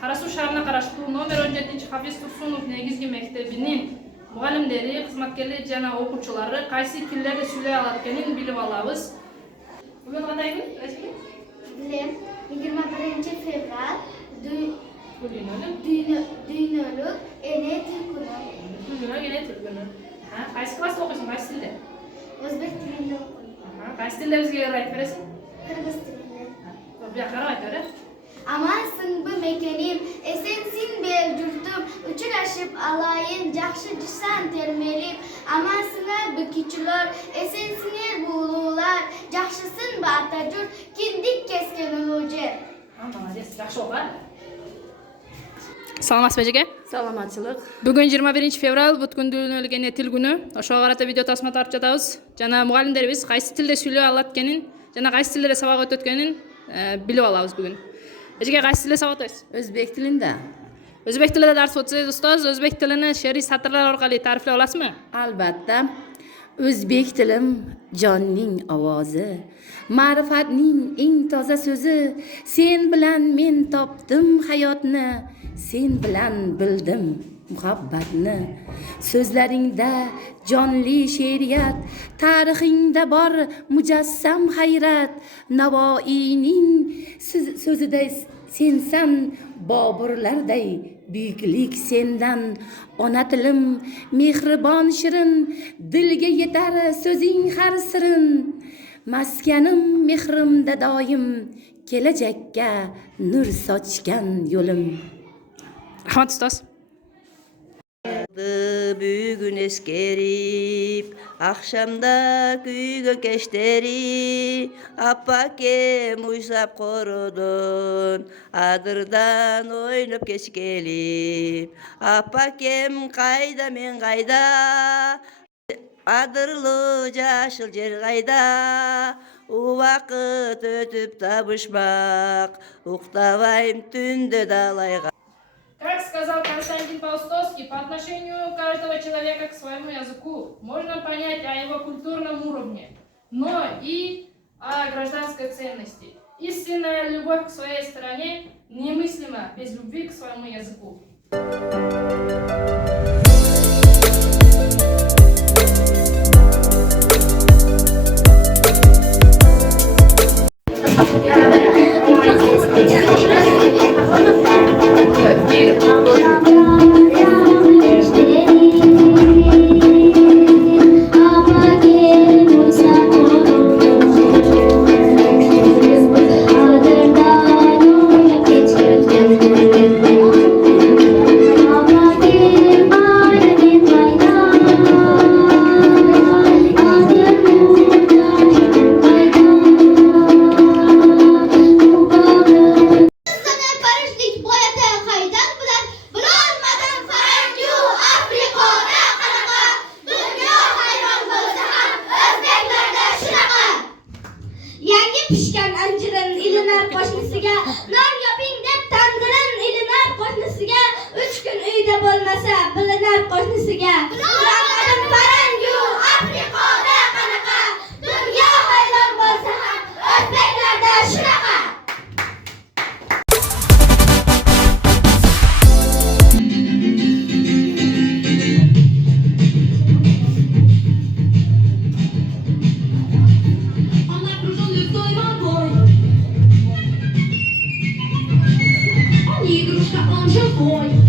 Qarasuv shahrına qarashli nomer 17 Hafiz Tursunov negizgi maktabining muallimlari, xizmatkorlar jana o'quvchilari qaysi tillarda so'zlay oladiganini bilib olamiz. Bugun qanday kun? Bilim 21 fevral Dünyoluk ene til kuni. Dünyoluk ene til kuni. Qaysi klassda o'qiysan? Qaysi tilda? O'zbek tilida o'qiyman. Qaysi tilda bizga aytib berasiz? Qirg'iz tilida. Bu yoqqa aytavera. Amansin bu mekanim, esensin bel jurtum, uchrashib alayın, yaxshi jisan termelib. Amansina bu kichilar, esensinlar bu ulug'lar, yaxshisin bu atajur, kindik keskin ulug'jer. Молодец, yaxshi o'qi. Salomatsiz aka? Salomatchilik. Bugun 21 fevral butkun dunyolik ene til kuni. O'sha qarata video tasma tartib jatamiz. Jana muallimlarimiz qaysi tilda so'zlay oladiganini, jana qaysi tilda saboq o'tayotganini bilib olamiz bugun. Aka qaysi tilda saboq o'tasiz? O'zbek tilida. O'zbek tilida dars o'tsangiz ustoz, o'zbek tilini she'riy satrlar orqali ta'riflay olasizmi? Albatta. O'zbek tilim jonning ovozi, ma'rifatning eng toza so'zi. Sen bilan men topdim hayotni, sen bilan bildim muhabbatni. So'zlaringda jonli she'riyat, tarixingda bor mujassam hayrat. Navoiyning so'zida sensan Boburlarday buyuklik sendan. Ona tilim mehribon shirin, dilga yetar so'zing har sirin. Maskanim mehrimda doim, kelajakka nur sochgan yo'lim. Rahmat ustoz. Bugün eskerip, akşamda kuyga keşteri, appakem uysap korudun, adırdan oynap geçkelip, appakem kayda men kayda, adırlı yaşıl yer kayda, u vakit ötüp tabışmak, uktavayım tünde dalayga. Как сказал Константин Паустовский, по отношению каждого человека к своему языку можно понять о его культурном уровне, но и о гражданской ценности. Истинная любовь к своей стране немыслима без любви к своему языку. Pişken ancırın ilinar qo'shnisiga, non yoping deb tandirin ilinar qo'shnisiga, 3 kun uyda bo'lmasa bilinar qo'shnisiga. Bilolmadim faranju Afrikada qanaqa, dunyo hayron bo'lsa ham o'zbeklarda shunaqa. Игрушка, он живой.